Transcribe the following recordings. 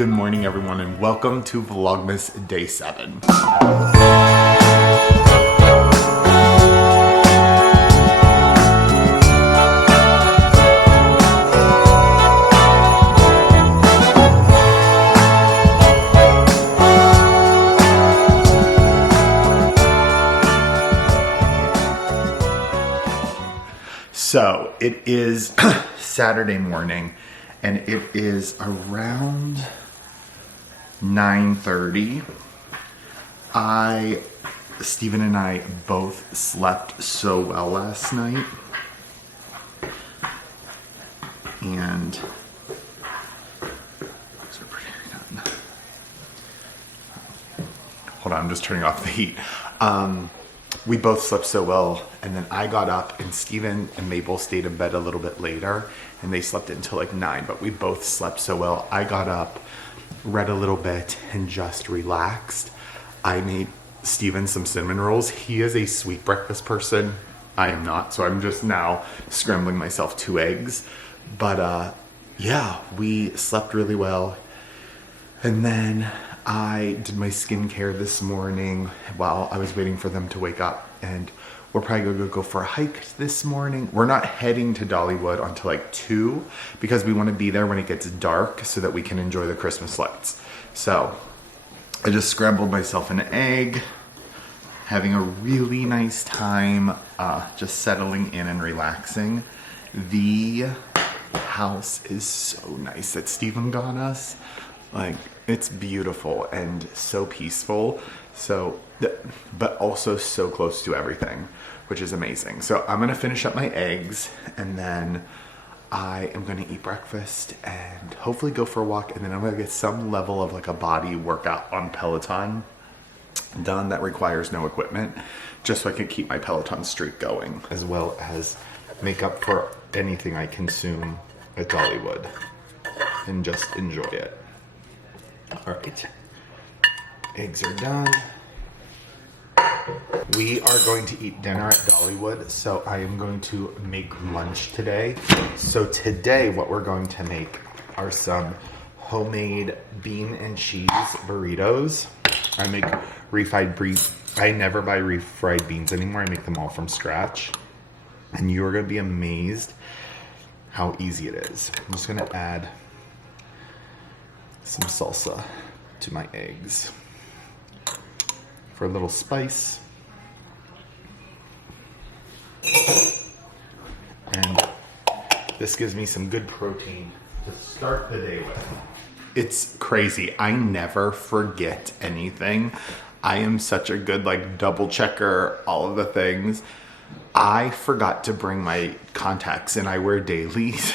Good morning, everyone, and welcome to Vlogmas Day 7. So it is Saturday morning, and it is around 9:30. Steven and I both slept so well last night, and hold on, I'm just turning off the heat. We both slept so well, and then I got up, and Steven and Mabel stayed in bed a little bit later, and they slept until like 9, but we both slept so well. I got up, read a little bit, and just relaxed. I made Steven some cinnamon rolls. He is a sweet breakfast person. I am not, so I'm just now scrambling myself 2 eggs. But yeah, we slept really well. And then I did my skincare this morning while I was waiting for them to wake up, and we're probably gonna go for a hike this morning. We're not heading to Dollywood until like 2 because we want to be there when it gets dark so that we can enjoy the Christmas lights. So I just scrambled myself an egg, having a really nice time, just settling in and relaxing. The house is so nice that Steven got us. Like, it's beautiful and so peaceful, but also so close to everything, which is amazing. So I'm gonna finish up my eggs, and then I am gonna eat breakfast and hopefully go for a walk, and then I'm gonna get some level of like a body workout on Peloton done that requires no equipment, just so I can keep my Peloton streak going, as well as make up for anything I consume at Dollywood and just enjoy it. All right, eggs are done. We are going to eat dinner at Dollywood, so I am going to make lunch today. So today what we're going to make are some homemade bean and cheese burritos. I make I never buy refried beans anymore. I make them all from scratch. And you're going to be amazed how easy it is. I'm just going to add some salsa to my eggs for a little spice. And this gives me some good protein to start the day with. It's crazy. I never forget anything. I am such a good double checker, all of the things. I forgot to bring my contacts, and I wear dailies.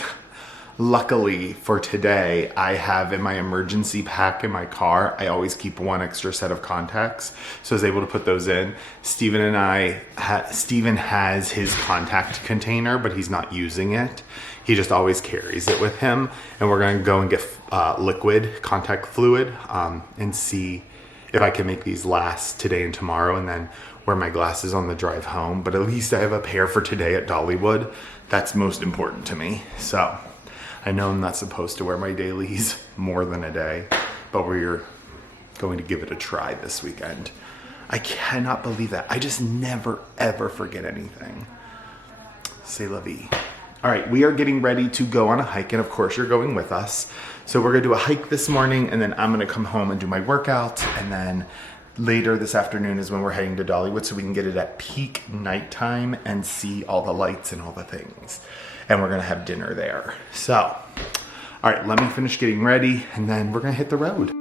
Luckily for today, I have in my emergency pack in my car, I always keep 1 extra set of contacts, so I was able to put those in. Steven has his contact container, but he's not using it. He just always carries it with him, and we're gonna go and get liquid contact fluid and see if I can make these last today and tomorrow, and then wear my glasses on the drive home. But at least I have a pair for today at Dollywood. That's most important to me. So I know I'm not supposed to wear my dailies more than a day, but we're going to give it a try this weekend. I cannot believe that. I just never, ever forget anything. C'est la vie. All right, we are getting ready to go on a hike, and of course you're going with us. So we're gonna do a hike this morning, and then I'm gonna come home and do my workout, and then later this afternoon is when we're heading to Dollywood, so we can get it at peak nighttime and see all the lights and all the things. And we're gonna have dinner there. So, all right, let me finish getting ready, and then we're gonna hit the road.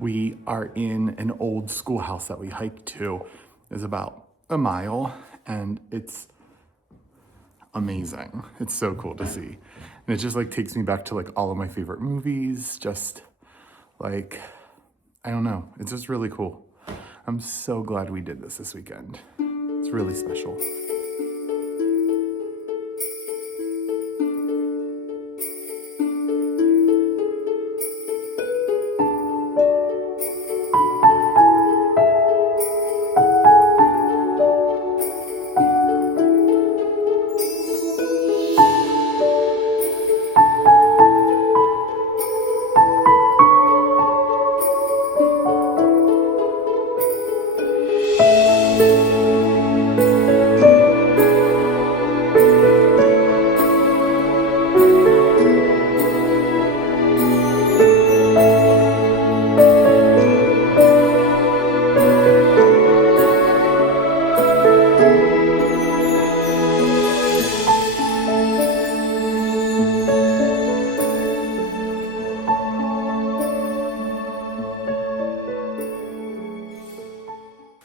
We are in an old schoolhouse that we hiked to. It's about a mile, and it's amazing. It's so cool to see. And it just like takes me back to like all of my favorite movies. Just like, I don't know. It's just really cool. I'm so glad we did this weekend. It's really special.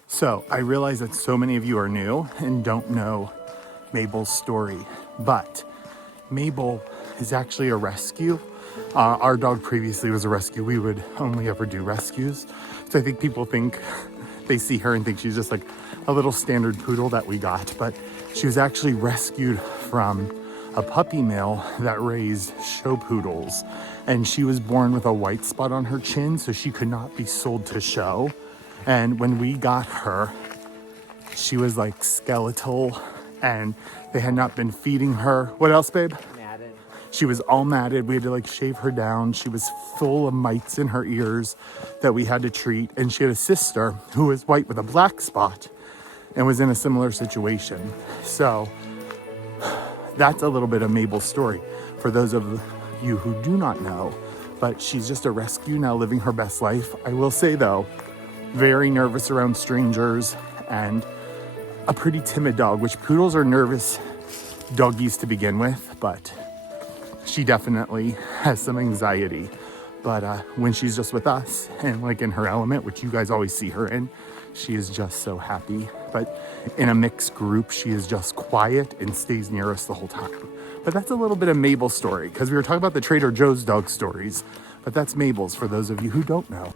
So I realize that so many of you are new and don't know Mabel's story, but Mabel is actually a rescue. Our dog previously was a rescue. We would only ever do rescues. So I think people think, they see her and think she's just like a little standard poodle that we got, but she was actually rescued from a puppy mill that raised show poodles. And she was born with a white spot on her chin, so she could not be sold to show. And when we got her, she was like skeletal and they had not been feeding her. What else, babe? Matted. She was all matted. We had to like shave her down. She was full of mites in her ears that we had to treat. And she had a sister who was white with a black spot and was in a similar situation. So that's a little bit of Mabel's story for those of you who do not know. But she's just a rescue now, living her best life. I will say though, very nervous around strangers and a pretty timid dog, which poodles are nervous doggies to begin with, but she definitely has some anxiety. But when she's just with us and like in her element, which you guys always see her in, she is just so happy. But in a mixed group, she is just quiet and stays near us the whole time. But that's a little bit of Mabel's story, because we were talking about the Trader Joe's dog stories, but that's Mabel's for those of you who don't know.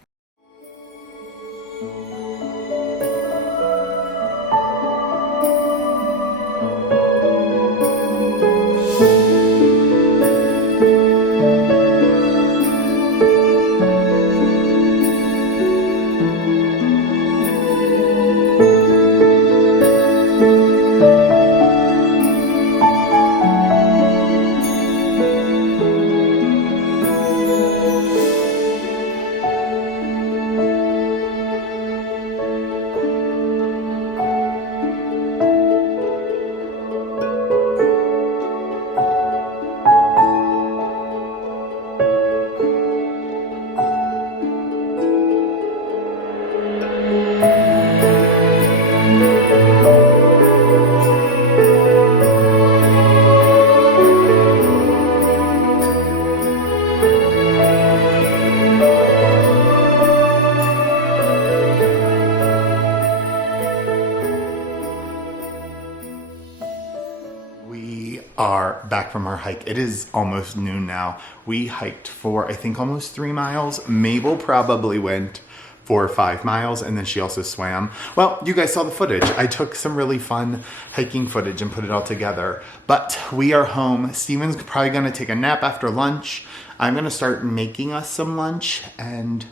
Are back from our hike. It is almost noon now. We hiked for, I think, almost 3 miles. Mabel probably went 4 or 5 miles, and then she also swam. Well, you guys saw the footage. I took some really fun hiking footage and put it all together. But we are home. Steven's probably gonna take a nap after lunch. I'm gonna start making us some lunch and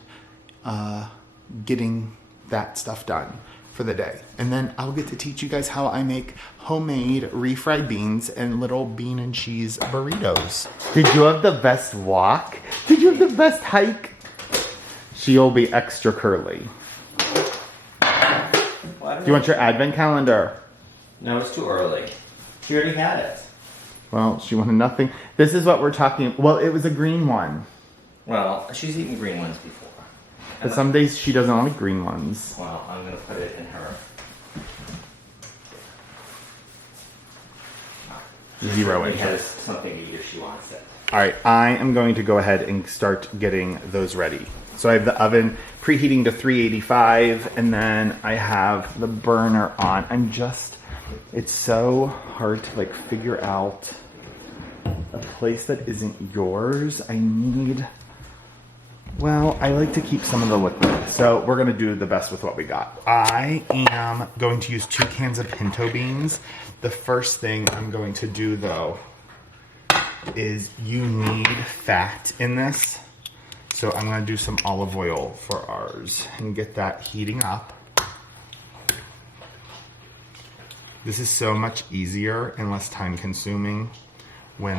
getting that stuff done for the day. And then I'll get to teach you guys how I make homemade refried beans and little bean and cheese burritos. Did you have the best walk? Did you have the best hike? She'll be extra curly. Do you want your advent calendar? No, it's too early. She already had it. Well, she wanted nothing. This is what we're talking. Well, it was a green one. Well, she's eaten green ones before. But some days she doesn't like green ones. Well, I'm going to put it in her. 0 She has interest. something to eat if she wants it. All right, I am going to go ahead and start getting those ready. So I have the oven preheating to 385, and then I have the burner on. It's so hard to like figure out a place that isn't yours. I like to keep some of the liquid. So we're gonna do the best with what we got. I am going to use 2 cans of pinto beans. The first thing I'm going to do though is you need fat in this. So I'm gonna do some olive oil for ours and get that heating up. This is so much easier and less time consuming when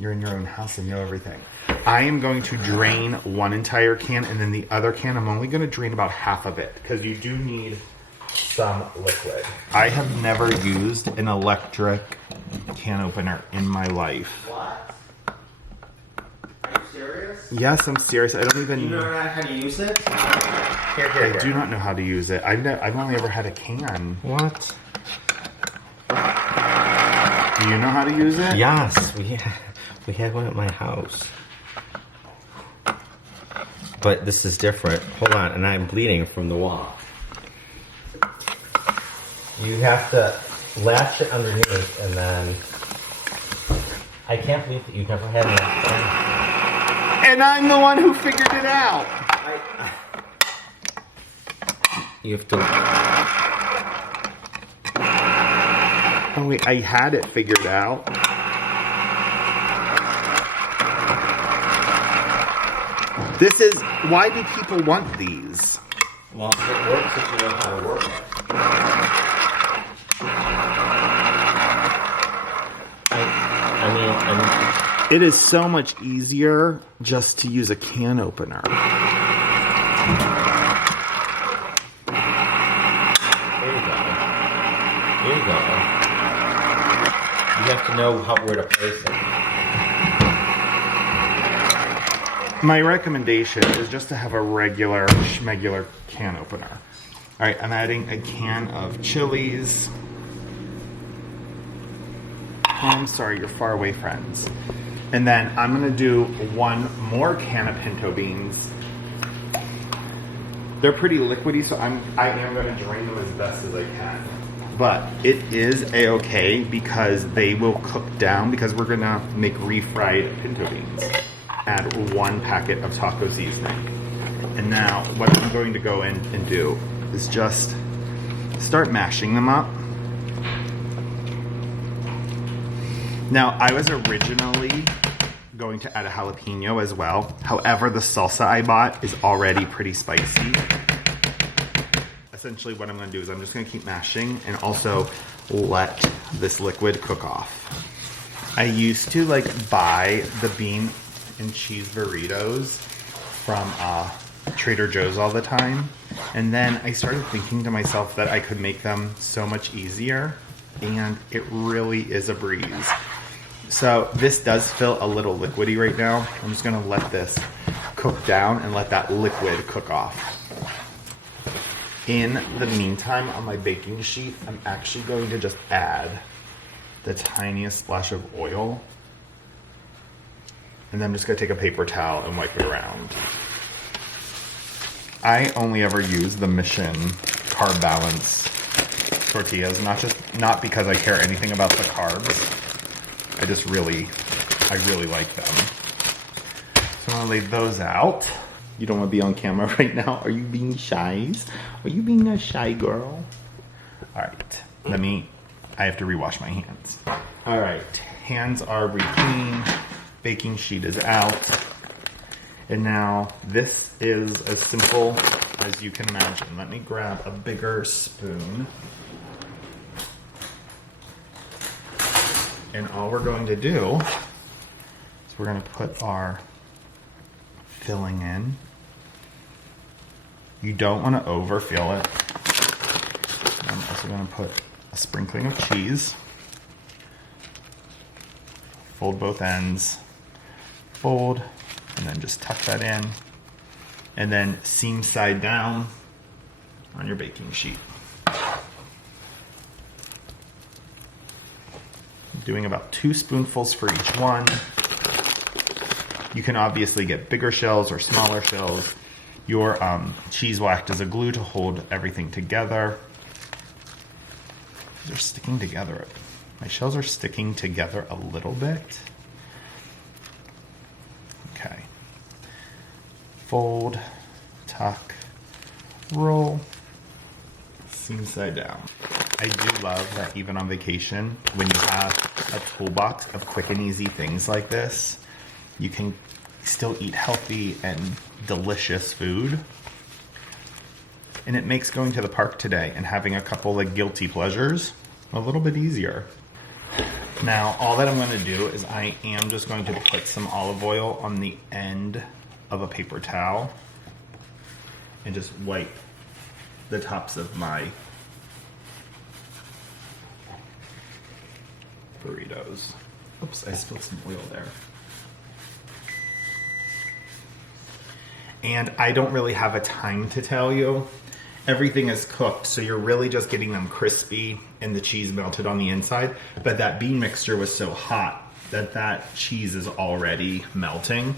you're in your own house and you know everything. I am going to drain 1 entire can, and then the other can I'm only gonna drain about half of it because you do need some liquid. I have never used an electric can opener in my life. What? Are you serious? Yes, I'm serious. I don't even... You know how to use it? I do not know how to use it. I've only ever had a can. What? Do you know how to use it? Yes, we had one at my house. But this is different. Hold on, and I'm bleeding from the wall. You have to latch it underneath, and then... I can't believe that you've never had enough. And I'm the one who figured it out. You have to... Oh wait, I had it figured out. This is, why do people want these? Well, it works if you know how to work it. I mean, It is so much easier just to use a can opener. there you go. There you go. You have to know where to place it. My recommendation is just to have a regular schmegular can opener. All right, I'm adding a can of chilies. Oh, I'm sorry, you're far away, friends. And then I'm gonna do 1 more can of pinto beans. They're pretty liquidy, so I am gonna drain them as best as I can. But it is a-okay because they will cook down because we're gonna make refried pinto beans. Add 1 packet of taco seasoning. And now what I'm going to go in and do is just start mashing them up. Now, I was originally going to add a jalapeno as well. However, the salsa I bought is already pretty spicy. Essentially what I'm gonna do is I'm just gonna keep mashing and also let this liquid cook off. I used to buy the bean and cheese burritos from Trader Joe's all the time. And then I started thinking to myself that I could make them so much easier, and it really is a breeze. So this does feel a little liquidy right now. I'm just gonna let this cook down and let that liquid cook off. In the meantime, on my baking sheet, I'm actually going to just add the tiniest splash of oil. And then I'm just gonna take a paper towel and wipe it around. I only ever use the Mission Carb Balance tortillas, not because I care anything about the carbs. I really like them. So I'm gonna lay those out. You don't want to be on camera right now. Are you being shy? Are you being a shy girl? All right, I have to rewash my hands. All right, hands are re-clean. Baking sheet is out. And now this is as simple as you can imagine. Let me grab a bigger spoon. And all we're going to do is we're going to put our filling in. You don't want to overfill it. I'm also going to put a sprinkling of cheese. Fold both ends. Fold, and then just tuck that in. And then seam side down on your baking sheet. doing about 2 spoonfuls for each one. You can obviously get bigger shells or smaller shells. Your cheese will act as a glue to hold everything together. They're sticking together. My shells are sticking together a little bit. Okay. Fold, tuck, roll, seam side down. I do love that even on vacation, when you have a toolbox of quick and easy things like this, you can still eat healthy and delicious food. And it makes going to the park today and having a couple like guilty pleasures a little bit easier. Now, all that I'm going to do is I am just going to put some olive oil on the end of a paper towel and just wipe the tops of my burritos. Oops, I spilled some oil there. And I don't really have a time to tell you. Everything is cooked, so you're really just getting them crispy and the cheese melted on the inside. But that bean mixture was so hot that that cheese is already melting.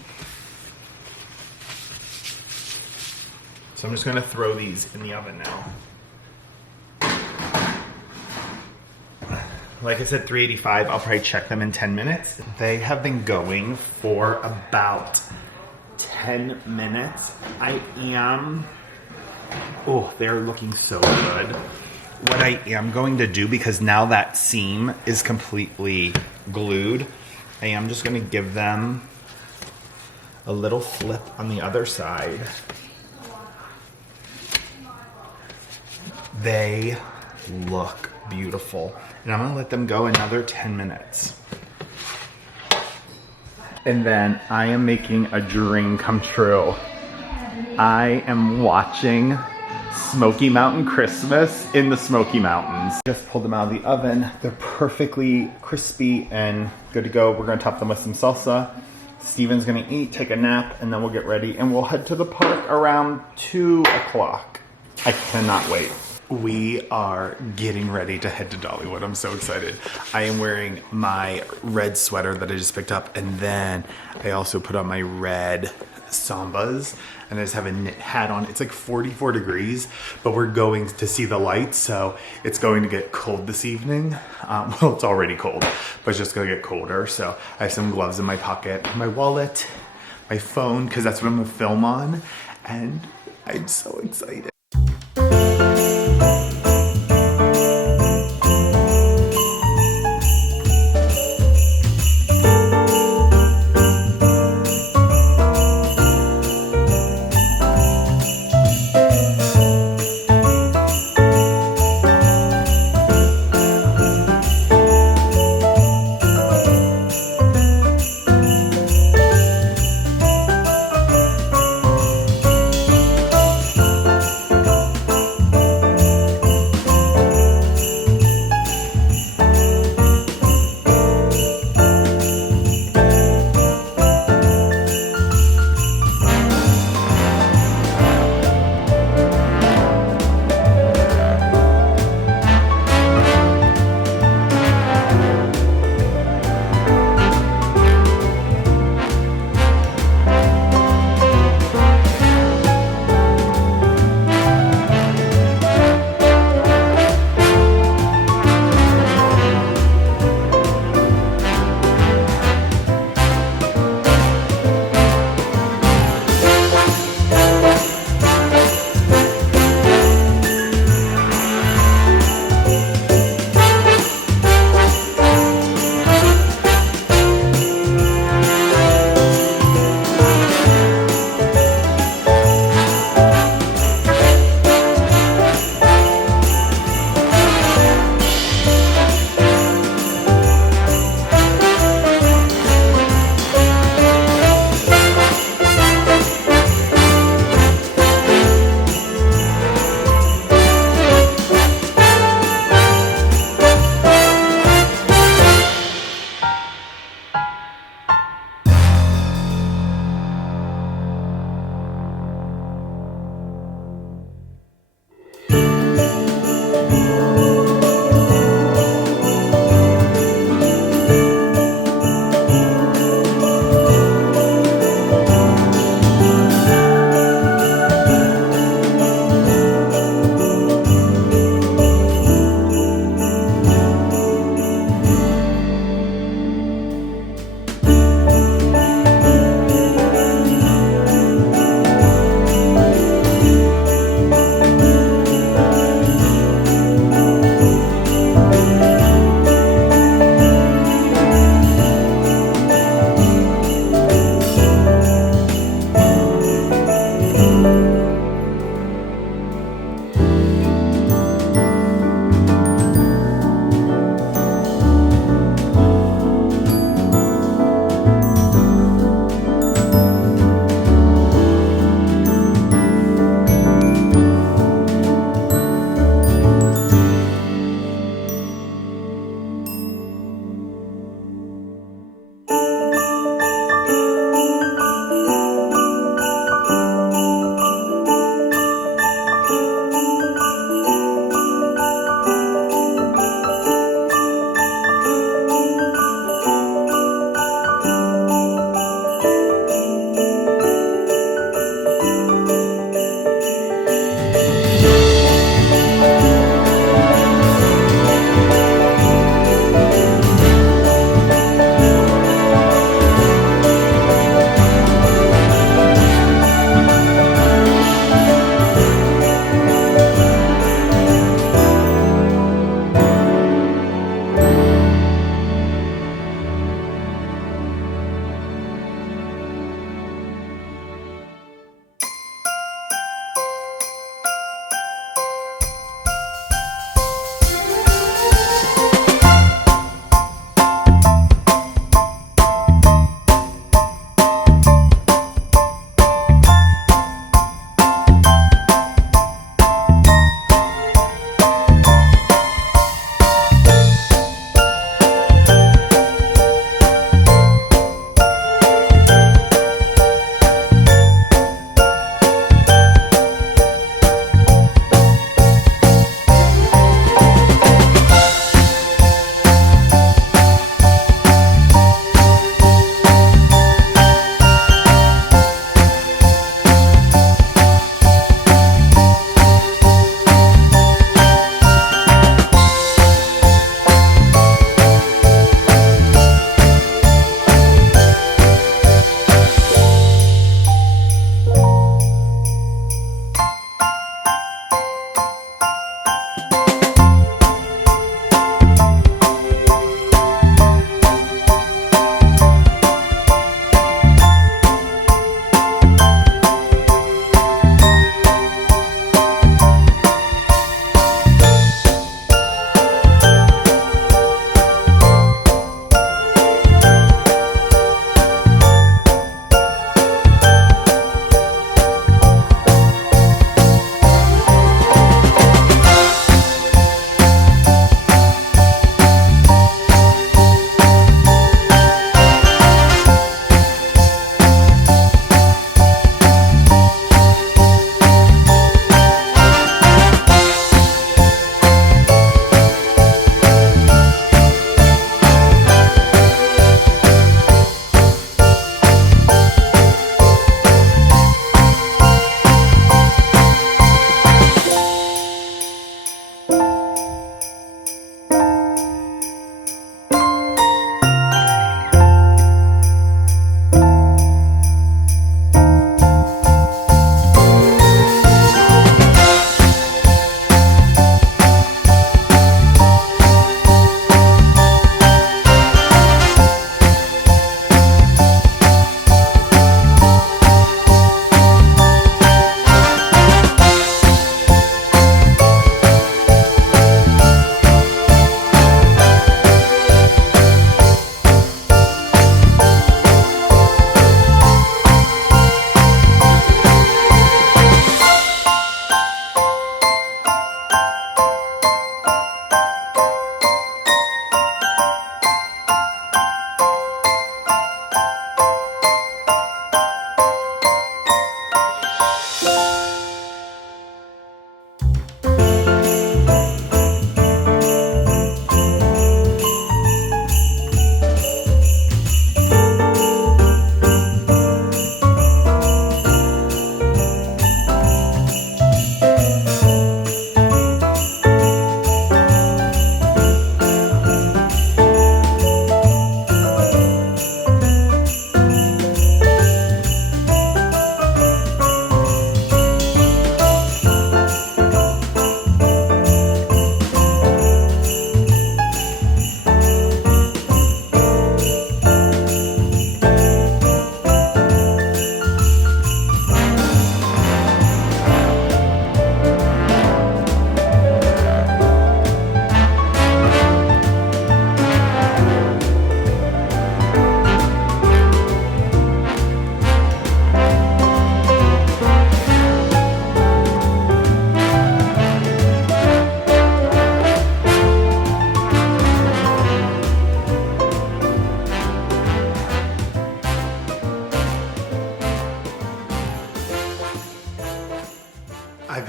So I'm just going to throw these in the oven now. Like I said, 385. I'll probably check them in 10 minutes. They have been going for about 10 minutes. Oh, they're looking so good. What I am going to do, because now that seam is completely glued, I am just going to give them a little flip on the other side. They look beautiful. And I'm going to let them go another 10 minutes. And then I am making a dream come true. I am watching Smoky Mountain Christmas in the Smoky Mountains. Just pulled them out of the oven. They're perfectly crispy and good to go. We're going to top them with some salsa. Steven's going to eat, take a nap, and then we'll get ready. And we'll head to the park around 2 o'clock. I cannot wait. We are getting ready to head to Dollywood. I'm so excited. I am wearing my red sweater that I just picked up, and then I also put on my red Sambas, and I just have a knit hat on. It's like 44 degrees, but we're going to see the lights, so it's going to get cold this evening. Well, it's already cold, but it's just gonna get colder. So I have some gloves in my pocket, my wallet, my phone, because that's what I'm gonna film on, and I'm so excited.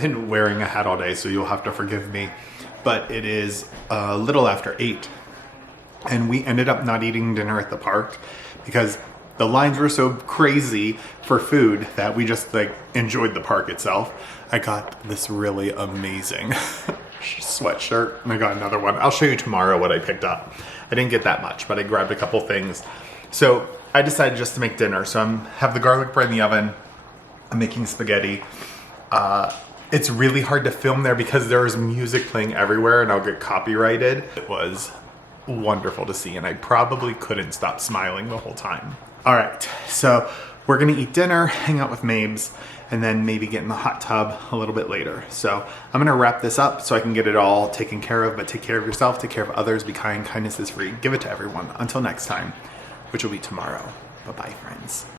been wearing a hat all day, so you'll have to forgive me. But it is a little after 8. And we ended up not eating dinner at the park because the lines were so crazy for food that we just like enjoyed the park itself. I got this really amazing sweatshirt and I got another one. I'll show you tomorrow what I picked up. I didn't get that much, but I grabbed a couple things. So I decided just to make dinner. So I have the garlic bread in the oven. I'm making spaghetti. It's really hard to film there because there's music playing everywhere and I'll get copyrighted. It was wonderful to see and I probably couldn't stop smiling the whole time. All right, so we're gonna eat dinner, hang out with Mabes, and then maybe get in the hot tub a little bit later. So I'm gonna wrap this up so I can get it all taken care of, but take care of yourself, take care of others, be kind, kindness is free, give it to everyone. Until next time, which will be tomorrow. Bye-bye, friends.